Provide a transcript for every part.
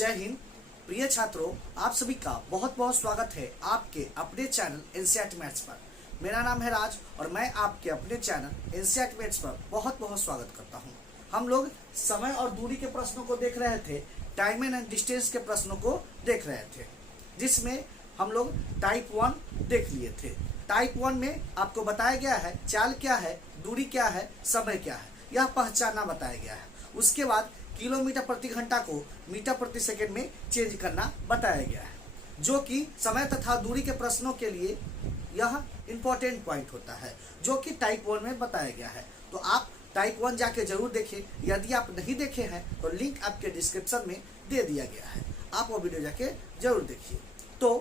जय हिंद। प्रिय छात्रों, आप सभी का बहुत बहुत स्वागत है आपके अपने चैनल एनसीईआरटी मैथ्स पर। मेरा नाम है राज और मैं आपके अपने चैनल एनसीईआरटी मैथ्स पर बहुत बहुत स्वागत करता हूं। हम लोग समय और दूरी के प्रश्नों को देख रहे थे, टाइम एंड डिस्टेंस के प्रश्नों को देख रहे थे, जिसमें हम लोग टाइप 1 देख लिए थे। टाइप 1 में आपको बताया गया है चाल क्या है, दूरी क्या है, समय क्या है, यह पहचानना बताया गया है। उसके बाद किलोमीटर प्रति घंटा को मीटर प्रति सेकंड में चेंज करना बताया गया है, जो कि समय तथा दूरी के प्रश्नों के लिए यह इंपॉर्टेंट पॉइंट होता है, जो कि टाइप 1 में बताया गया है। तो आप टाइप 1 जाके जरूर देखें। यदि आप नहीं देखे हैं तो लिंक आपके डिस्क्रिप्शन में दे दिया गया है, आप वो वीडियो जाके जरूर देखिए। तो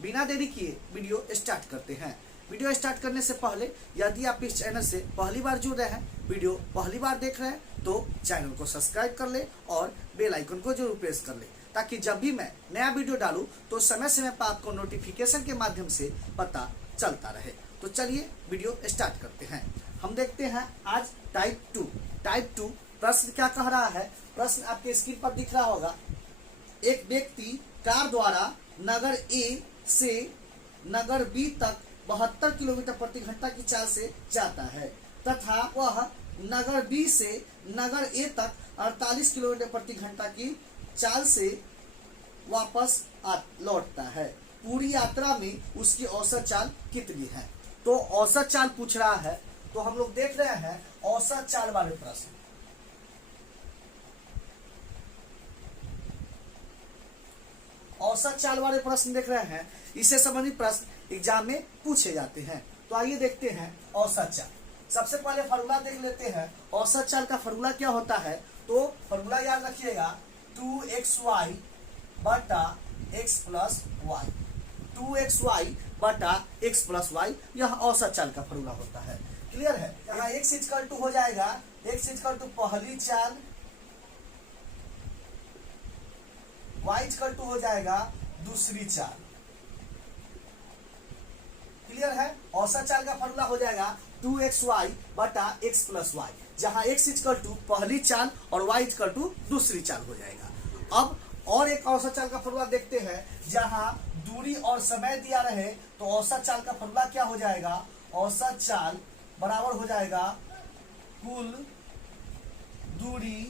बिना देरी किए वीडियो स्टार्ट करते हैं। वीडियो स्टार्ट करने से पहले यदि आप इस चैनल से पहली बार जुड़ रहे हैं, वीडियो पहली बार देख रहे हैं, तो चैनल को सब्सक्राइब कर ले और बेल आइकन को जरूर प्रेस कर ले, ताकि जब भी मैं नया वीडियो डालूं तो समय समय पर आपको नोटिफिकेशन के माध्यम से पता चलता रहे। तो चलिए वीडियो स्टार्ट करते हैं। हम देखते हैं आज टाइप 2। टाइप 2 प्रश्न क्या कह रहा है, प्रश्न आपके स्क्रीन पर दिख रहा होगा। एक व्यक्ति कार द्वारा नगर ए से नगर बी तक 72 किलोमीटर प्रति घंटा की चाल से जाता है तथा वह नगर बी से नगर ए तक 48 किलोमीटर प्रति घंटा की चाल से वापस लौटता है। पूरी यात्रा में उसकी औसत चाल कितनी है? तो औसत चाल पूछ रहा है, तो हम लोग देख रहे हैं औसत चाल वाले प्रश्न। औसत चाल वाले प्रश्न देख रहे हैं, इससे संबंधित प्रश्न एग्जाम में पूछे जाते हैं। तो आइए देखते हैं औसत चाल। सबसे पहले फॉर्मूला देख लेते हैं। औसत चाल का फॉर्मूला क्या होता है? तो फॉर्मूला याद रखिएगा, 2xy बटा x प्लस वाई। 2xy बटा x प्लस वाई, यह औसत चाल का फॉर्मूला होता है। क्लियर है? यहाँ x इक्वल टू हो जाएगा, x इक्वल टू पहली चाल, y इक्वल टू हो जाएगा दूसरी चाल। क्लियर है? औसत चाल का फॉर्मूला हो जाएगा 2xy बटा x प्लस वाई, जहां x इक्वल टू पहली चाल और y इक्वल टू दूसरी चाल हो जाएगा। अब और एक औसत चाल का फॉर्मूला देखते हैं, जहां दूरी और समय दिया रहे, तो औसत चाल का फॉर्मूला क्या हो जाएगा? औसत चाल बराबर हो जाएगा कुल दूरी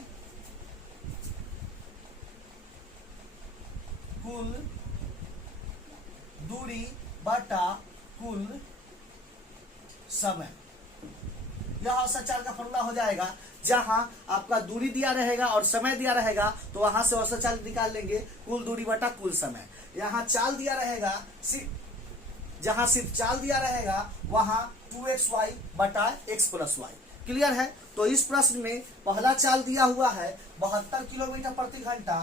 बटा कुल समय। यह औसत चाल का फॉर्मूला हो जाएगा। जहां आपका दूरी दिया रहेगा और समय दिया रहेगा, तो वहां से औसत चाल निकाल लेंगे, कुल दूरी बटा कुल समय। यहाँ चाल दिया रहेगा, जहां सिर्फ चाल दिया रहेगा, वहां 2xy बटा x प्लस वाई। क्लियर है? तो इस प्रश्न में पहला चाल दिया हुआ है 72 किलोमीटर प्रति घंटा।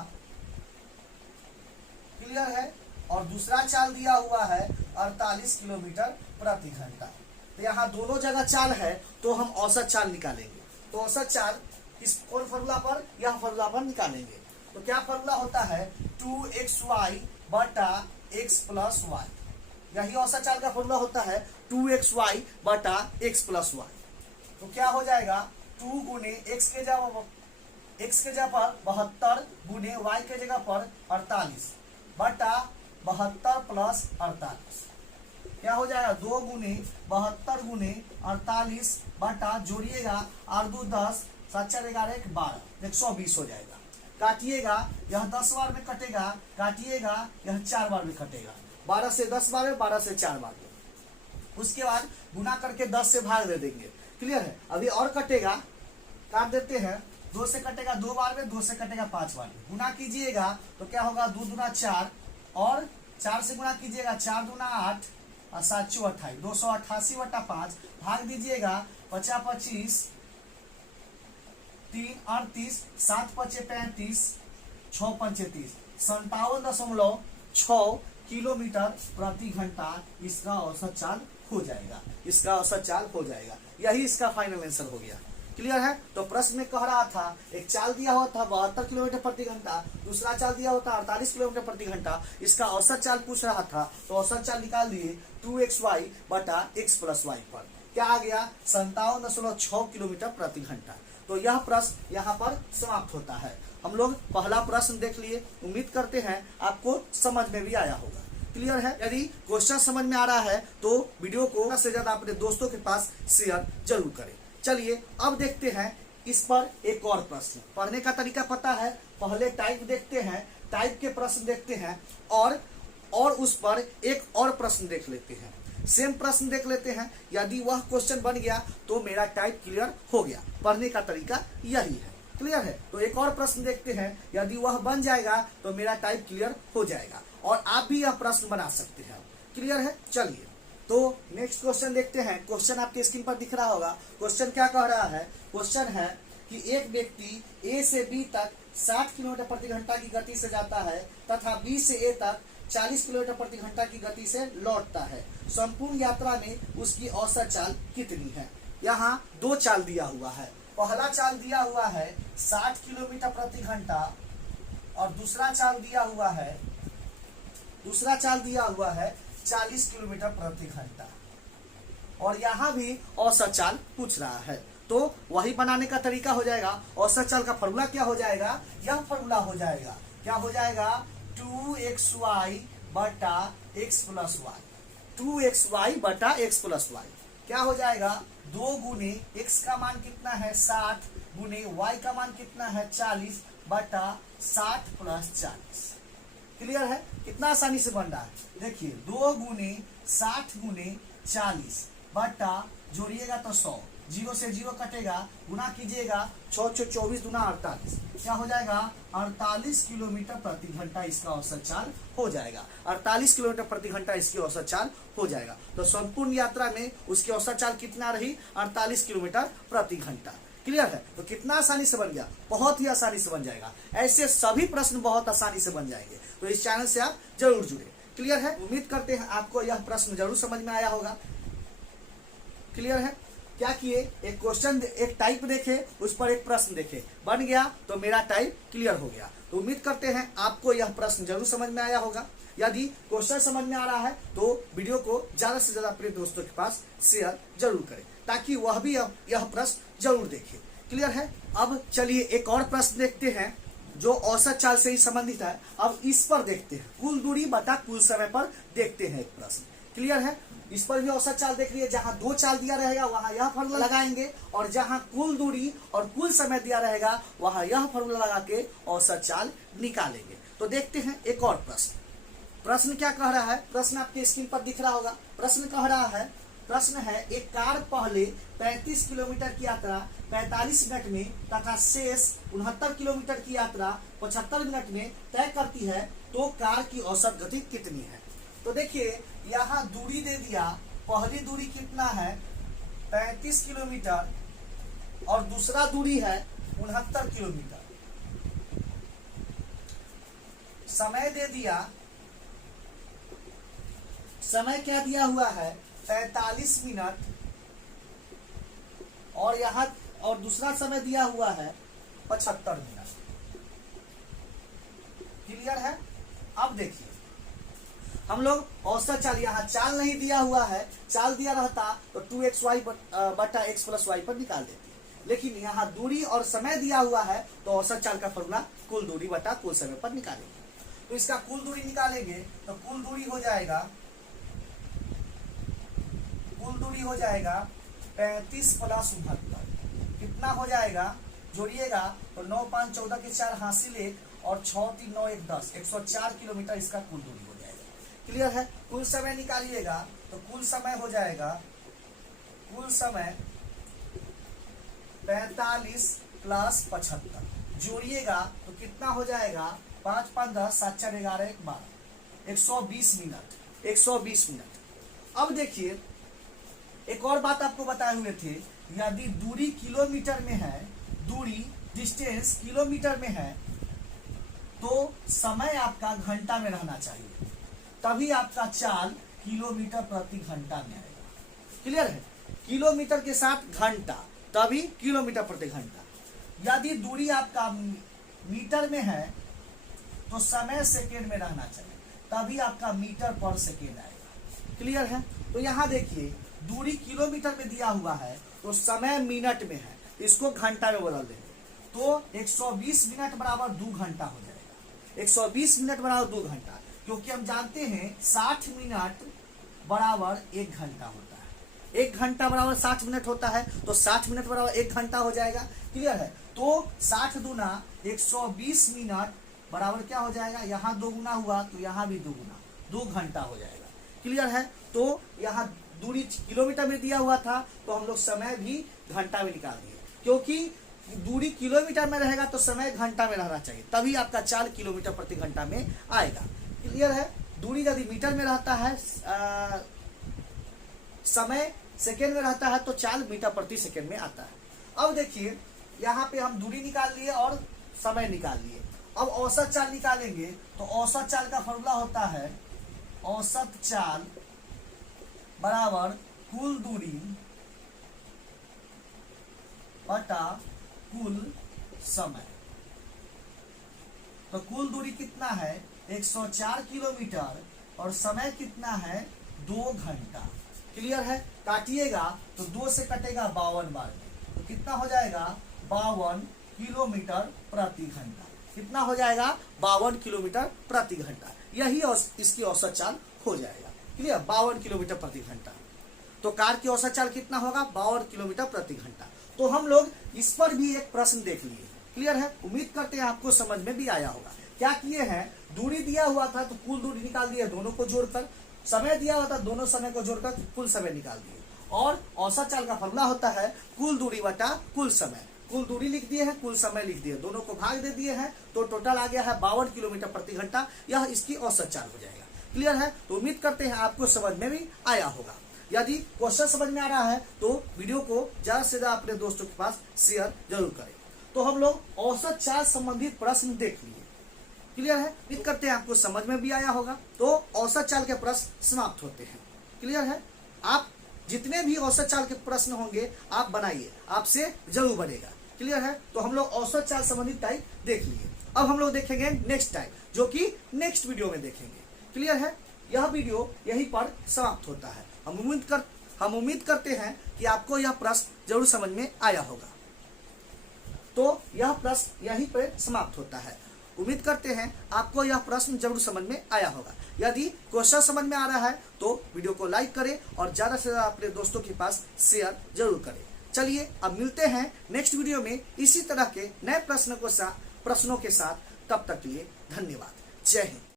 क्लियर है? और दूसरा चाल दिया हुआ है 48 किलोमीटर प्रति घंटा। तो यहाँ दोनों जगह चाल है, तो हम औसत चाल निकालेंगे। तो औसत चाल इस कौन फॉर्मूला पर? यह फॉर्मूला पर निकालेंगे। तो क्या फॉर्मूला होता है? 2xy बटा x प्लस वाई। यही औसत चाल का फॉर्मूला होता है, 2xy बटा x प्लस वाई। तो क्या हो जाएगा? 2 गुने x के जगह पर 72 गुने y के जगह पर 48 बटा 72 प्लस 48। क्या हो जाएगा? 2 गुने 72 गुने 48 बटा, जोड़िएगा 8 2 10 7 4 11 1 12, 120 हो जाएगा। काटिएगा, यह 10 बार में कटेगा, काटिएगा, यह 4 बार में कटेगा। 12 से 10 बार में, 12 से 4 बार में। उसके बाद गुना करके 10 से भाग दे देंगे। क्लियर है? अभी और कटेगा, काट देते हैं। 2 से कटेगा 2 बार में, 2 से कटेगा 5 बार में। गुना कीजिएगा तो क्या होगा? 2 दूना 4 और 4 से गुना कीजिएगा, 4 दूना 8 और 7 चौ 28, 288 बटा 5। भाग दीजिएगा, 50 25 3 38, 7 5 35, 6 5 30, 57.6 किलोमीटर प्रति घंटा इसका औसत चाल हो जाएगा। इसका औसत चाल हो जाएगा। यही इसका फाइनल आंसर हो गया। क्लियर है? तो प्रश्न में कह रहा था, एक चाल दिया हुआ था 72 किलोमीटर प्रति घंटा, दूसरा चाल दिया हुआ था 48 किलोमीटर प्रति घंटा। इसका औसत चाल पूछ रहा था, तो औसत चाल निकाल दिए 2xy बटा x प्लस वाई पर। क्या आ गया? 57.6 किलोमीटर प्रति घंटा। तो यह प्रश्न यहाँ पर समाप्त होता है। हम लोग पहला प्रश्न देख लिए, उम्मीद करते हैं आपको समझ में भी आया होगा। क्लियर है? यदि क्वेश्चन समझ में आ रहा है तो वीडियो को ज्यादा से ज्यादा अपने दोस्तों के पास शेयर जरूर करें। चलिए अब देखते हैं इस पर एक और प्रश्न। पढ़ने का तरीका पता है, पहले टाइप देखते हैं, टाइप के प्रश्न देखते हैं और उस पर एक और प्रश्न देख लेते हैं, सेम प्रश्न देख लेते हैं। यदि वह क्वेश्चन बन गया तो मेरा टाइप क्लियर हो गया। पढ़ने का तरीका यही है। क्लियर है? तो एक और प्रश्न देखते हैं, यदि वह बन जाएगा तो मेरा टाइप क्लियर हो जाएगा और आप भी यह प्रश्न बना सकते हैं। क्लियर है? चलिए तो नेक्स्ट क्वेश्चन देखते हैं। क्वेश्चन आपके स्क्रीन पर दिख रहा होगा। क्वेश्चन क्या कह रहा है? क्वेश्चन है कि एक व्यक्ति ए से बी तक 60 किलोमीटर प्रति घंटा की गति से जाता है तथा बी से ए तक 40 किलोमीटर प्रति घंटा की गति से लौटता है। संपूर्ण यात्रा में उसकी औसत चाल कितनी है? यहाँ दो चाल दिया हुआ है। पहला चाल दिया हुआ है 60 किलोमीटर प्रति घंटा और दूसरा चाल दिया हुआ है 40 किलोमीटर प्रति घंटा और यहाँ भी औसत चाल पूछ रहा है। तो वही बनाने का तरीका हो जाएगा। औसत चाल का फॉर्मूला क्या हो जाएगा? यह फॉर्मूला हो जाएगा, क्या हो जाएगा? 2xy बटा x प्लस वाई। 2xy बटा x प्लस वाई क्या हो जाएगा? 2 गुने x का मान कितना है 60 गुने y का मान कितना है 40 बटा 60 प्लस 40। क्लियर है? कितना आसानी से बन रहा है। देखिए 2 गुने 60 गुने 40 बटा जोड़िएगा तो 100, 0 से 0 कटेगा, गुना कीजिएगा 6 24 गुना 48, क्या हो जाएगा? 48 किलोमीटर प्रति घंटा इसका औसत चाल हो जाएगा। 48 किलोमीटर प्रति घंटा इसकी औसत चाल हो जाएगा। तो संपूर्ण यात्रा में उसकी औसत चाल कितना रही? 48 किलोमीटर प्रति घंटा। क्लियर है? तो कितना आसानी से बन गया, बहुत ही आसानी से बन जाएगा। ऐसे सभी प्रश्न बहुत आसानी से बन जाएंगे। तो इस चैनल से आप जरूर जुड़े। क्लियर है? उम्मीद करते हैं आपको यह प्रश्न जरूर समझ में आया होगा। क्लियर है? क्या किए? एक क्वेश्चन, एक टाइप देखे, उस पर एक प्रश्न देखे, बन गया तो मेरा टाइप क्लियर हो गया। तो उम्मीद करते हैं आपको यह प्रश्न जरूर समझ में आया होगा। यदि क्वेश्चन समझ में आ रहा है तो वीडियो को ज्यादा से ज्यादा अपने दोस्तों के पास शेयर जरूर करें ताकि वह भी यह प्रश्न जरूर देखे। क्लियर है? अब चलिए एक और प्रश्न देखते हैं जो औसत चाल से ही संबंधित है। अब इस पर देखते हैं, कुल दूरी बटा कुल समय पर देखते हैं एक प्रश्न। क्लियर है? इस पर भी औसत चाल देख रही है। जहां दो चाल दिया रहेगा वहां यह फॉर्मूला लगाएंगे और जहां कुल दूरी और कुल समय दिया रहेगा वहां यह फॉर्मूला लगा के औसत चाल निकालेंगे। तो देखते हैं एक और प्रश्न। प्रश्न क्या कह रहा है? प्रश्न आपके स्क्रीन पर दिख रहा होगा। प्रश्न कह रहा है, प्रश्न है एक कार पहले 35 किलोमीटर की यात्रा 45 मिनट में तथा शेष 69 किलोमीटर की यात्रा 75 मिनट में तय करती है तो कार की औसत गति कितनी है? तो देखिए यहाँ दूरी दे दिया। पहली दूरी कितना है? 35 किलोमीटर और दूसरा दूरी है 69 किलोमीटर। समय दे दिया, समय क्या दिया हुआ है? 45 मिनट और यहाँ और दूसरा समय दिया हुआ है 75 मिनट। क्लियर है? अब देखिए हम लोग औसत चाल, यहाँ चाल नहीं दिया हुआ है, चाल दिया रहता तो 2xy बटा x प्लस वाई पर निकाल देते, लेकिन यहाँ दूरी और समय दिया हुआ है तो औसत चाल का फॉर्मूला कुल दूरी बटा कुल समय पर निकालेंगे। तो इसका कुल दूरी निकालेंगे तो कुल दूरी हो जाएगा 35 प्लस 69। कितना हो जाएगा? जोड़िएगा तो 9 5 14 के 4 हासिल 1 और 6 3 9 1 10, 104 किलोमीटर इसका कुल दूरी हो जाएगा। क्लियर है? कुल समय निकालिएगा तो कुल समय हो जाएगा, कुल समय 45 प्लस 75, जोड़िएगा तो कितना हो जाएगा? 5 5 10 7 4 11 1 12, 120 मिनट। 120 मिनट। अब देखिए एक और बात आपको बताए हुए थे, यदि दूरी किलोमीटर में है, दूरी डिस्टेंस किलोमीटर में है तो समय आपका घंटा में रहना चाहिए, तभी आपका चाल किलोमीटर प्रति घंटा में आएगा। क्लियर है? किलोमीटर के साथ घंटा, तभी किलोमीटर प्रति घंटा। यदि दूरी आपका मीटर में है तो समय सेकेंड में रहना चाहिए, तभी आपका मीटर पर सेकेंड आएगा। क्लियर है? तो यहाँ देखिए दूरी किलोमीटर में दिया हुआ है तो समय मिनट में है, इसको घंटा में बदल देंगे तो 120 मिनट बराबर 2 घंटा हो जाएगा। 120 मिनट बराबर 2 घंटा, क्योंकि हम जानते हैं 60 मिनट बराबर 1 घंटा होता है। 1 घंटा बराबर 60 मिनट होता है, तो 60 मिनट बराबर 1 घंटा हो जाएगा। क्लियर है? तो 60 दूना 120 मिनट बराबर क्या हो जाएगा, यहाँ 2 गुना हुआ तो यहाँ भी 2 गुना, 2 घंटा हो जाएगा। क्लियर है? तो यहाँ दूरी किलोमीटर में दिया हुआ था, तो हम लोग समय भी घंटा में निकाल दिए, क्योंकि दूरी किलोमीटर में रहेगा तो समय घंटा में रहना चाहिए, तभी आपका चाल किलोमीटर प्रति घंटा में आएगा। क्लियर है? दूरी यदि मीटर में रहता है, समय सेकेंड में रहता है, तो चाल मीटर प्रति सेकेंड में आता है। अब देखिए यहाँ पे हम दूरी निकाल लिए और समय निकाल लिए। अब औसत चाल निकालेंगे, तो औसत चाल का फॉर्मूला होता है औसत चाल बराबर कुल दूरी बटा कुल समय। तो कुल दूरी कितना है, 104 किलोमीटर, और समय कितना है, 2 घंटा। क्लियर है? काटिएगा तो 2 से कटेगा 52 बार में, तो कितना हो जाएगा, 52 किलोमीटर प्रति घंटा। कितना हो जाएगा, 52 किलोमीटर प्रति घंटा। यही इसकी औसत चाल हो जाएगा। क्लियर? 52 किलोमीटर प्रति घंटा। तो कार की औसत चाल कितना होगा, 52 किलोमीटर प्रति घंटा। तो हम लोग इस पर भी एक प्रश्न देख लिए। क्लियर है? उम्मीद करते हैं आपको समझ में भी आया होगा। क्या किए हैं, दूरी दिया हुआ था तो कुल दूरी निकाल दिए दोनों को जोड़कर, समय दिया हुआ था दोनों समय को जोड़कर कुल समय निकाल दिए, और औसत चाल का फॉर्मूला होता है कुल दूरी बटा कुल समय। कुल दूरी लिख दिए हैं, कुल समय लिख दिए, दोनों को भाग दे दिए हैं, तो टोटल आ गया है 52 किलोमीटर प्रति घंटा। यह इसकी औसत चाल हो जाएगा। क्लियर है? तो उम्मीद करते हैं आपको समझ में भी आया होगा। यदि क्वेश्चन समझ में आ रहा है तो वीडियो को ज्यादा से ज्यादा अपने दोस्तों के पास शेयर जरूर करें। तो हम लोग औसत चाल संबंधित प्रश्न देख लिए। क्लियर है? उम्मीद करते हैं आपको समझ में भी आया होगा। तो औसत चाल के प्रश्न समाप्त होते हैं। क्लियर है? आप जितने भी औसत चाल के प्रश्न होंगे आप बनाइए, आपसे जरूर बनेगा। क्लियर है? तो हम लोग औसत चाल संबंधित टाइप देख लिए। अब हम लोग देखेंगे नेक्स्ट टाइप, जो कि नेक्स्ट वीडियो में देखेंगे। क्लियर है? यह वीडियो यहीं पर समाप्त होता है। हम उम्मीद करते हैं कि आपको यह प्रश्न जरूर समझ में आया होगा। तो यह प्रश्न यहीं पर समाप्त होता है। उम्मीद करते हैं आपको यह प्रश्न जरूर समझ में आया होगा। यदि क्वेश्चन समझ में आ रहा है तो वीडियो को लाइक करें और ज्यादा से ज्यादा अपने दोस्तों के पास शेयर जरूर करें। चलिए अब मिलते हैं नेक्स्ट वीडियो में इसी तरह के नए प्रश्नों के साथ। तब तक के लिए धन्यवाद। जय हिंद।